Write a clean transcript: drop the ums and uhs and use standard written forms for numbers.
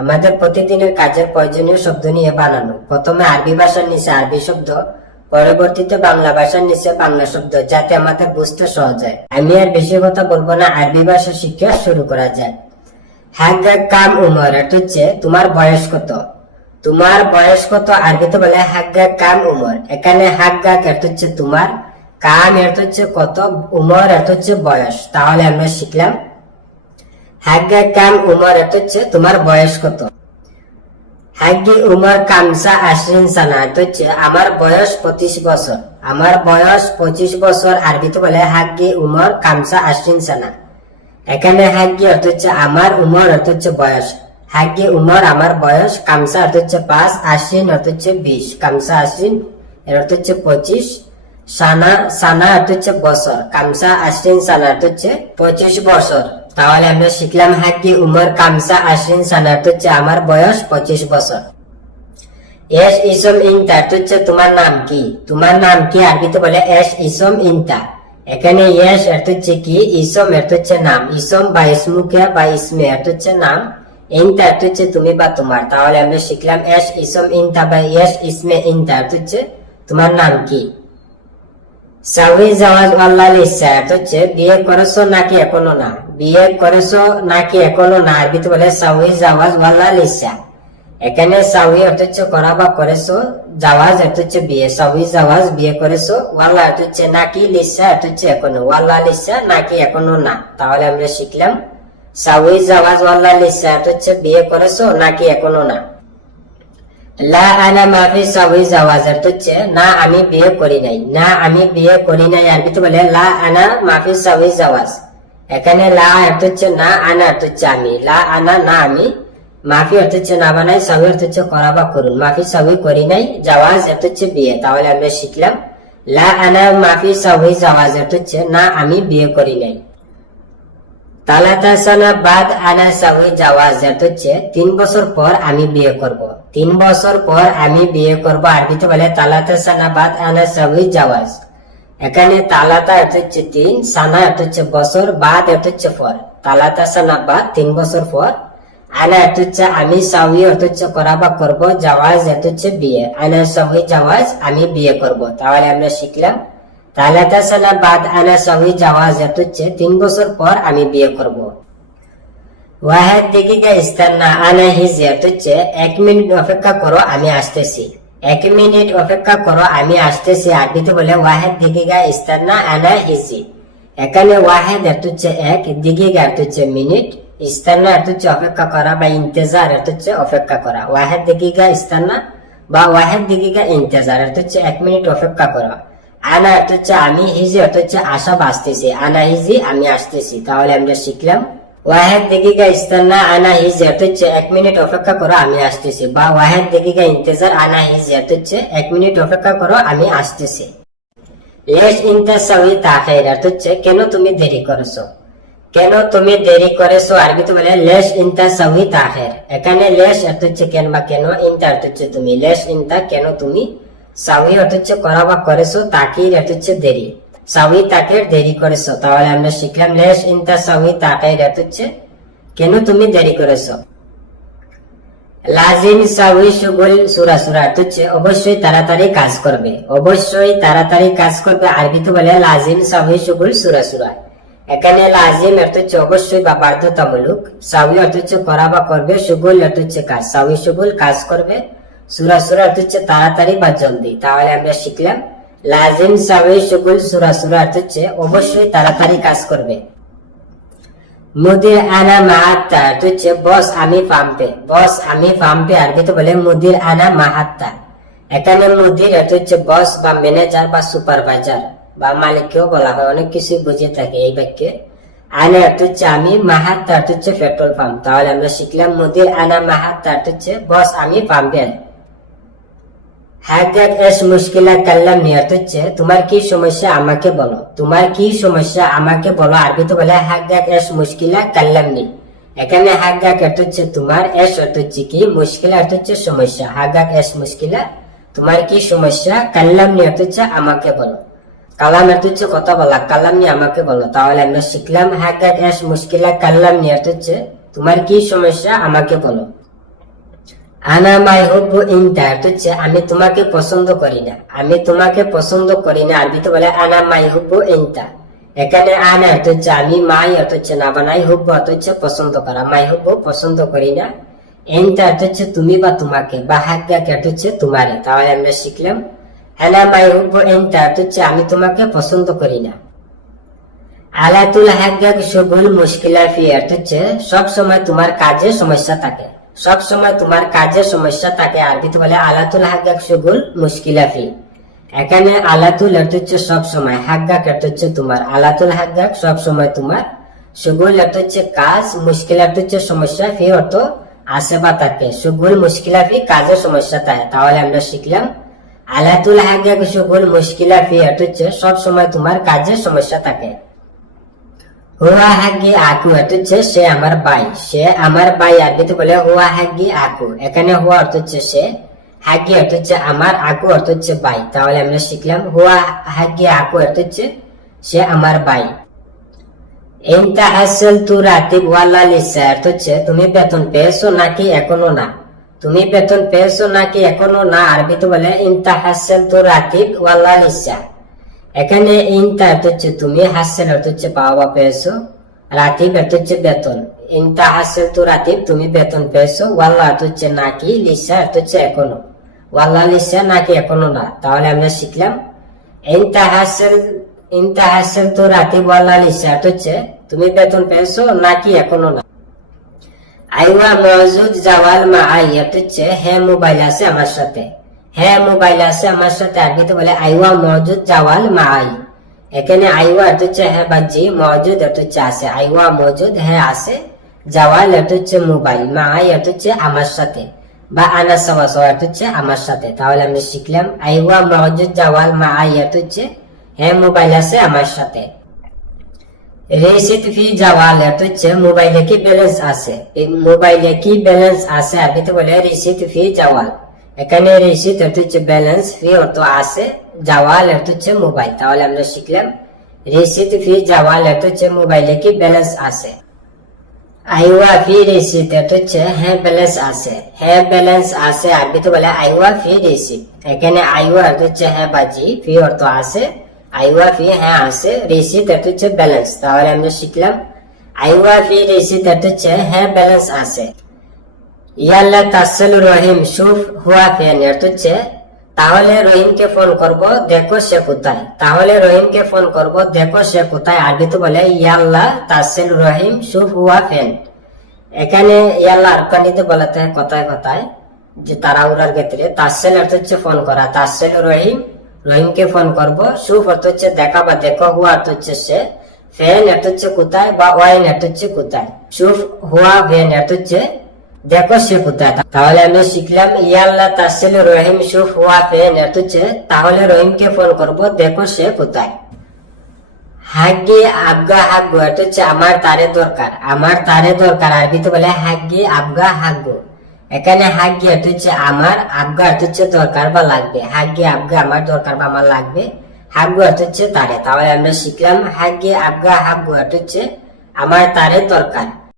আমাদের প্রতিদিনের কাজের প্রয়োজনীয় শব্দ নিয়ে বানানো। প্রথমে আরবি ভাষার নিচে আরবি শব্দ, পরবর্তীতে বাংলা ভাষার নিচে বাংলা শব্দ, যাতে আমাদের বুঝতে সহজ হয়। আমি আর বেশি কথা বলবো না, আরবি ভাষা শিক্ষা শুরু করা যায়। হাগ্গাক কাম উমর অর্থ হচ্ছে তোমার বয়স কত। তোমার বয়স কত আরবিতে বলে হাগ্গাক কাম উমর। এখানে হাগ্গাক অর্থ হচ্ছে তোমার, কাম অর্থ হচ্ছে কত, উমর অর্থ হচ্ছে বয়স। তাহলে আমরা শিখলাম হাগ্গাক কাম উমর অর্থ হচ্ছে তোমার বয়স কত। হাগ্গি উমর কামসা আশরিন সানা অর্থ হচ্ছে আমার বয়স 25 বছর। আমার বয়স 25 বছর আরবিতে বলে হাগ্গি উমর কামসা আশরিন সানা। এখানে হাগ্গি অর্থ হচ্ছে আমার, উমর অর্থ হচ্ছে বয়স। হাগ্গি উমর আমার বয়স, কামসা অর্থ হচ্ছে 5, আশরিন অর্থ হচ্ছে 20। কামসা আশরিন এর অর্থ হচ্ছে 25। সানা, সানা অর্থ হচ্ছে বছর। কামসা আশরিন সানা অর্থ হচ্ছে 25 বছর। তাহলে আমরা শিখলাম হাগ্গি উমর কামসা আশরিন সানা অর্থ হচ্ছে আমার বয়স 25 বছর। এস ইসম ইনতা অর্থ হচ্ছে তোমার নাম কি। তোমার নাম কি আরবিতে বলে এস ইসম ইনতা। এখানে এস অর্থ হচ্ছে কি, ইসম অর্থ হচ্ছে নাম। ইসম বা ইসমুকে বা ইসমে অর্থ হচ্ছে নাম, ইনতা অর্থ হচ্ছে তুমি বা তোমার। তাহলে আমরা শিখলাম এস ইসম ইনতা বা এস ইসমে ইনতা অর্থ হচ্ছে তোমার নাম কি। সাউই জাওয়াজ ওয়াল্লাহ লিসা অর্থ হচ্ছে বিয়ে করেছো নাকি এখনো না। বিয়ে করেছো নাকি এখনো না আরবিতে বলে সাউই জাওয়াজ ওয়াল্লাহ লিসা। এখানে সাউই অর্থ হচ্ছে করা বা করেছো, জাওয়াজ অর্থ হচ্ছে বিয়ে। সাউই জাওয়াজ বিয়ে করেছো, ওয়াল্লাহ অর্থ হচ্ছে নাকি, লিসা অর্থ হচ্ছে এখনো। ওয়াল্লাহ লিসা নাকি এখনো না। তাহলে আমরা শিখলাম সাউই জাওয়াজ ওয়াল্লাহ লিসা অর্থ হচ্ছে বিয়ে করেছো নাকি এখনো না। লা আনা মাফি সাউই জাওয়াজ অর্থ হচ্ছে না আমি বিয়ে করি নাই। না আমি বিয়ে করি নাই আরবিতে বলে লা আনা মাফি সাউই জাওয়াজ। এখানে লা অর্থ হচ্ছে না, আনা অর্থ হচ্ছে আমি। লা আনা না আমি, মাফি অর্থ হচ্ছে না বানাই, সাউই অর্থ হচ্ছে করা বা করুন। মাফি সাউই করি নাই, জাওয়াজ অর্থ হচ্ছে বিয়ে। তাহলে আমরা শিখলাম লা আনা মাফি সাউই জাওয়াজ অর্থ হচ্ছে না আমি বিয়ে করি নাই। তালাতা সানা বাদ আনা সাউই জাওয়াজ অর্থ হচ্ছে 3 বছর পর আমি বিয়ে করব। 3 বছর পর আমি বিয়ে করব আরবিতে বলে তালাতা সানা বাদ আনা সাউই জাওয়াজ। এখানে তালাতা অর্থ হচ্ছে 3, সানা অর্থ হচ্ছে বছর, বাদ অর্থ হচ্ছে পর। তালাতা সানা বাদ 3 বছর পর, আনা অর্থ হচ্ছে আমি, সাউই অর্থ হচ্ছে করা বা করব, জাওয়াজ অর্থ হচ্ছে বিয়ে। আনা সাউই জাওয়াজ আমি বিয়ে করব। তাহলে আমরা শিখলাম তালাতা সানা বাদ আনা সাউই জাওয়াজ অর্থ হচ্ছে 3 বছর পর আমি বিয়ে করব। ওয়াহিদ দাকিকা ইস্তান্না আনা হিজি অর্থ হচ্ছে 1 মিনিট অপেক্ষা করো আমি আসতেছি। 1 মিনিট অপেক্ষা করো আমি আসতেছি আরবিতে বলে ওয়াহিদ দাকিকা ইস্তান্না আনা হিজি। এখানে ওয়াহিদ অর্থ হচ্ছে 1, দাকিকা অর্থ হচ্ছে মিনিট, ইস্তান্না অর্থ হচ্ছে অপেক্ষা করা বা ইন্তেজার অর্থ হচ্ছে অপেক্ষা করা। ওয়াহিদ দাকিকা ইস্তান্না বা ওয়াহিদ দাকিকা ইন্তেজার অর্থ হচ্ছে 1 মিনিট অপেক্ষা করা। আনা অর্থ হচ্ছে আমি, হিজি অর্থ হচ্ছে আসা বা আসতেছি। আনা হিজি আমি আসতেছি। তাহলে আমরা শিখলাম ওয়াহিদ দাকিকা ইস্তান্না আনা হিজি অর্থ হচ্ছে 1 মিনিট অপেক্ষা করো আমি আসতেছি, বা ওয়াহিদ দাকিকা ইন্তেজার আনা হিজি অর্থ হচ্ছে 1 মিনিট অপেক্ষা করো আমি আসতেছি। লেশ ইনতা সাউই তাখির অর্থ হচ্ছে কেন তুমি দেরি করেছো। কেন তুমি দেরি করেছো আরবিতে বলে লেশ ইনতা সাউই তাখির। এখানে লেশ অর্থ হচ্ছে কেন বা কেন, ইনতা অর্থ হচ্ছে তুমি। লেশ ইনতা কেন তুমি, সাউই অর্থ হচ্ছে করা বা করেছো, তাকির অর্থ হচ্ছে দেরি। সাউই তাকির দেরি করেছো। তাহলে আমরা শিখলাম লেশ ইনতা সাউই তাকির অর্থ হচ্ছে কেন তুমি দেরি করেছো। লাজিম সাউই শুগুল সুরা সুরা অর্থ হচ্ছে অবশ্যই তাড়াতাড়ি কাজ করবে। অবশ্যই তাড়াতাড়ি কাজ করবে আরবিতে বলে লাজিম সাউই শুগুল সুরা সুরা। এখানে লাজিম অর্থ হচ্ছে অবশ্যই বা বাধ্যতামূলক, সাউই অর্থ হচ্ছে করা বা করবে, শুগুল অর্থ হচ্ছে কাজ। সাউই শুগুল কাজ করবে, সুরা সুরা অর্থ হচ্ছে তাড়াতাড়ি বা জলদি। তাহলে আমরা শিখলাম লাজিম সাউই শুগুল সুরা সুরা অর্থ হচ্ছে অবশ্যই তাড়াতাড়ি কাজ করবে। মুদির আনা মাহাত্তা অর্থ হচ্ছে বস আমি পাম্পে। বস আমি পাম্পে আরবিতে বলে মুদির আনা মাহাত্তা। এখানে মুদির অর্থ হচ্ছে বস বা ম্যানেজার বা সুপারভাইজার বা মালিককেও বলা হয়, অনেক কিছু বুঝে থাকে এই বাক্যে। আনা অর্থ হচ্ছে আমি, মাহাত্তা অর্থ হচ্ছে পেট্রোল পাম্প। তাহলে আমরা শিখলাম মুদির আনা মাহাত্তা অর্থ হচ্ছে বস আমি পাম্পে। হাগাত এস মুশকিলা কাল্লামনি অর্থ হচ্ছে তোমার কি সমস্যা আমাকে বলো। তোমার কি সমস্যা আমাকে বলো আরবিতে বলে হাগাত এস মুশকিলা কাল্লামনি। এখানে হাগাত অর্থ হচ্ছে তোমার, এস অর্থ হচ্ছে কি, মুশকিলা অর্থ হচ্ছে সমস্যা। হাগাত এস মুশকিলা তোমার কি সমস্যা, কাল্লামনি অর্থ হচ্ছে আমাকে বলো। কালাম অর্থ হচ্ছে কথা বলা, কাল্লামনি আমাকে বলো। তাহলে আমরা শিখলাম হাগাত এস মুশকিলা কাল্লামনি অর্থ হচ্ছে তোমার কি সমস্যা আমাকে বলো। আনা মাই হুব্বু ইনতা অর্থ হচ্ছে আমি তোমাকে পছন্দ করি না, আমি তোমাকে পছন্দ করি না, আরবিতে বলে আনা মাই হুব্বু ইনতা। এখানে আনা অর্থ হচ্ছে আমি, মাই অর্থ হচ্ছে না বানাই, হুব্বু অর্থ হচ্ছে পছন্দ করা, মাই হুব্বু পছন্দ করি না, ইনতা অর্থ হচ্ছে তুমি বা তোমাকে, বা হাগ্গাক অর্থ হচ্ছে তোমারে। তাহলে আমরা শিখলাম আনা মাই হুব্বু ইনতা অর্থ হচ্ছে আমি তোমাকে পছন্দ করি না। আলাতুল হাগ্গাক শুগুল মুশকিলা ফি অর্থ হচ্ছে সব সময় তোমার কাজে সমস্যা থাকে, সব সময় তোমার কাজে সমস্যা থাকে, আরবিতে বলে আলাতুল হাগ্গাক শুগুল মুশকিলা ফি। এখানে আলাতুল অর্থ হচ্ছে সব সময়, হাগ্গাক অর্থ হচ্ছে তোমার, আলাতুল হাগ্গাক সব সময় তোমার, শুগুল অর্থ হচ্ছে কাজ, মুশকিল অর্থ হচ্ছে সমস্যা, ফি অর্থ আসে বা থাকে, শুগুল মুশকিলা ফি কাজে সমস্যা থাকে। তাহলে আমরা শিখলাম আলাতুল হাগ্গাক শুগুল মুশকিলা ফি অর্থ হচ্ছে সব সময় তোমার কাজে সমস্যা থাকে। হুয়া হাগি আকু অর্থ হচ্ছে সে আমার ভাই, সে আমার ভাই, আরবিতে বলে হুয়া হাগি আকু। এখানে হুয়া অর্থ হচ্ছে সে, হাগি অর্থ হচ্ছে আমার, আকু অর্থ হচ্ছে ভাই। তাহলে আমরা শিখলাম হুয়া হাগি আকু অর্থ হচ্ছে সে আমার ভাই। ইনতা হাসল তু রাতিব ওয়ালা লিসা অর্থ হচ্ছে তুমি বেতন পেয়েছো নাকি এখনো না, তুমি বেতন পেয়েছো নাকি এখনো না, আরবিতে বলে ইনতা হাসল তু রাতিব ওয়ালা লিসা। এখানে ইনতা অর্থ হচ্ছে তুমি, হাসেল অর্থ হচ্ছে পাওয়া বা পেয়েছো, রাতিব অর্থ হচ্ছে বেতন। ইনতা হাসেল তু রাতিব তুমি বেতন পেয়েছো, ওয়াল্লা অর্থ হচ্ছে নাকি, লিসা অর্থ হচ্ছে এখনো, ওয়াল্লা লিসা নাকি এখনো না। তাহলে আমরা শিখলাম ইনতা হাসেল তু রাতিব ওয়াল্লা লিসা অর্থ হচ্ছে তুমি বেতন পেয়েছো নাকি এখনো না। আইওয়া মওজুদ জাওয়াল মা আই অর্থ হচ্ছে হ্যাঁ মোবাইল আছে আমার সাথে, হ্যাঁ মোবাইল আছে আমার সাথে, আরবিতে বলে আইওয়া মওজুদ জাওয়াল মা আই। এখানে আইওয়া অর্থ হচ্ছে হ্যাঁ বা জি, মওজুদ অর্থ হচ্ছে আছে, আইওয়া মওজুদ হ্যাঁ আছে, জাওয়াল অর্থ হচ্ছে মোবাইল, মা আই অর্থ হচ্ছে আমার সাথে, বা আনা সাওয়া সাওয়া অর্থ হচ্ছে আমার সাথে। তাহলে আমরা শিখলাম আইওয়া মওজুদ জাওয়াল মা আই অর্থ হচ্ছে হ্যাঁ মোবাইল আছে আমার সাথে। রেসিট ফি জাওয়াল অর্থ হচ্ছে মোবাইলে কি ব্যালেন্স আছে, মোবাইলে কি ব্যালেন্স আছে, আরবিতে বলে রিসিট ফি জাওয়াল। এখানে রিসিট অর্থ হচ্ছে ব্যালেন্স, ফি অর্থ আছে, জাওয়াল অর্থ হচ্ছে মোবাইল। তাহলে আমরা শিখলাম রিসিট ফি জাওয়াল অর্থ হচ্ছে মোবাইলে কি ব্যালেন্স আছে। আইওয়া ফি রিসিট অর্থ হচ্ছে হ্যাঁ ব্যালেন্স আছে, হ্যাঁ ব্যালেন্স আছে, আরবিতে বলে আইওয়া ফি রিসিট। এখানে আইওয়া অর্থ হচ্ছে হ্যাঁ বাজি, ফি অর্থ আছে, আইওয়া ফি হ্যাঁ আছে, রিসিট অর্থ হচ্ছে ব্যালেন্স। তাহলে আমরা শিখলাম আইওয়া ফি রিসিট অর্থ হচ্ছে হ্যাঁ ব্যালেন্স আছে। ইয়াল্লা তাসল রহিম শুফ হুয়া ফেন অর্থ হচ্ছে তাহলে রহিমকে ফোন করব দেখো সে কোথায়, তাহলে রহিমকে ফোন করব দেখো সে কোথায়, আরবিতে বলে ইয়াল্লা তাসল রহিম শুফ হুয়া ফেন। এখানে ইয়াল্লা আরকানিতে বলাতে হয় কথায় কথায়, যে তাড়াহুড়ার ক্ষেত্রে। তাসেল অর্থ হচ্ছে ফোন করা, তাসেল রহিম রহিমকে ফোন করব, শুফ অর্থ হচ্ছে দেখা বা দেখো, হুয়া অর্থ হচ্ছে সে, ফেন অর্থ হচ্ছে কোথায়, বা ওয়াইন অর্থ হচ্ছে কোথায়, শুফ হুয়া ফেন অর্থ হচ্ছে দেখো সে কোথায়। তাহলে আমরা শিখলাম ইয়াল্লা তাসেল রহিম শুফ হুয়া ফেন অর্থ হচ্ছে তাহলে রহিমকে ফোন করব দেখো সে কোথায়। হাগ্গি আবগা হাগ্গু অর্থ হচ্ছে আমার তারে দরকার, আমার তারে দরকার, আরবিতে বলে হাগ্গি আবগা হাগ্গু। এখানে হাগ্গি অর্থ হচ্ছে আমার, আবগা অর্থ হচ্ছে দরকার বা লাগবে, হাগ্গি আবগা আমার দরকার বা আমার লাগবে, হাগ্গু অর্থ হচ্ছে তারে। তাহলে আমরা শিখলাম হাগ্গি আবগা হাগ্গু অর্থ হচ্ছে আমার তারে দরকার।